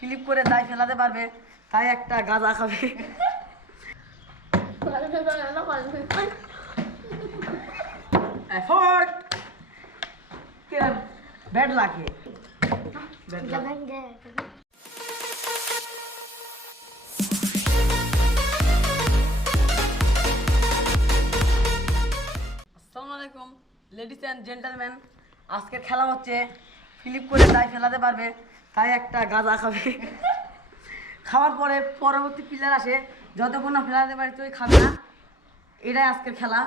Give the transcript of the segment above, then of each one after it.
Flip করে দায় ফেলাতে পারবে, তাই একটা গাঁজা খাবে। এফোর্ট ব্যাড লাগে। আসসালামু আলাইকুম লেডিস অ্যান্ড জেন্টলম্যান, আজকের খেলা হচ্ছে ফ্লিপ করে দায় ফেলাতে পারবে, তাই একটা গাঁজা খাবে। খাওয়ার পরে পরবর্তী প্লেয়ার আসে, যতক্ষণ না ফেলাতে পারে তুই খাবে না। এটাই আজকের খেলা,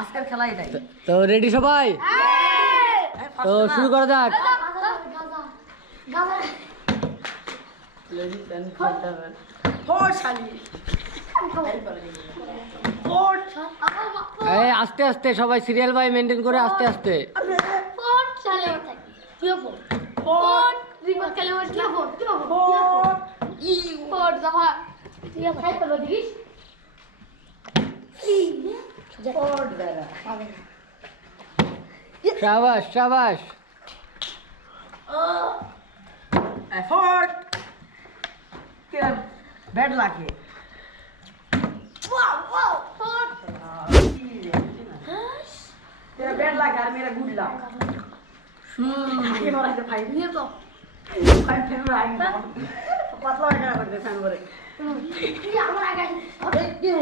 আজকের খেলা এটাই। তো রেডি সবাই? তো শুরু করা যাক। আস্তে আস্তে সবাই সিরিয়াল বাই মেনটেন করে আস্তে আস্তে। শাবাশ শাবাশ। এফোর্ট ব্যাড লাগে। तेरा बैड लगा और मेरा गुड लगा। आगे बढ़ा के फाइन ये तो फाइन फैन में आएंगे पतला हो गया करते फैन बोले ये हमारा गया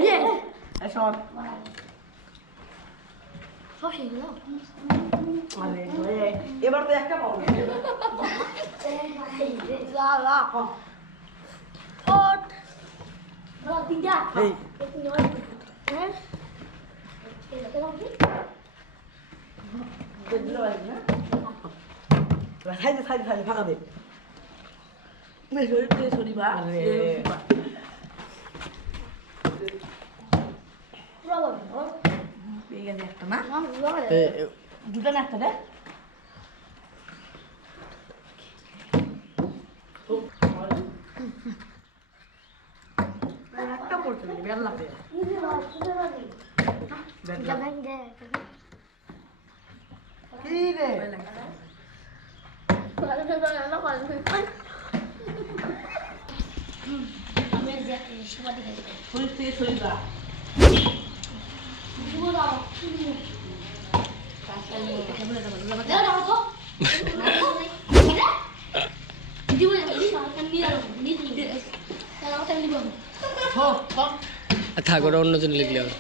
ये ऐसा सो ही लो अरे ये बार तो एक का पाऊंगा ला ला हॉट लो तीजा हैं 사이드 박아대. 왜 저렇게 소리 봐? 이게 냈더나? 누가 냈더래? 아까 볼때 멜라페. 이래. 소리가. 내가 나왔어? থাক ওটা অন্যজন লিখলে হবে।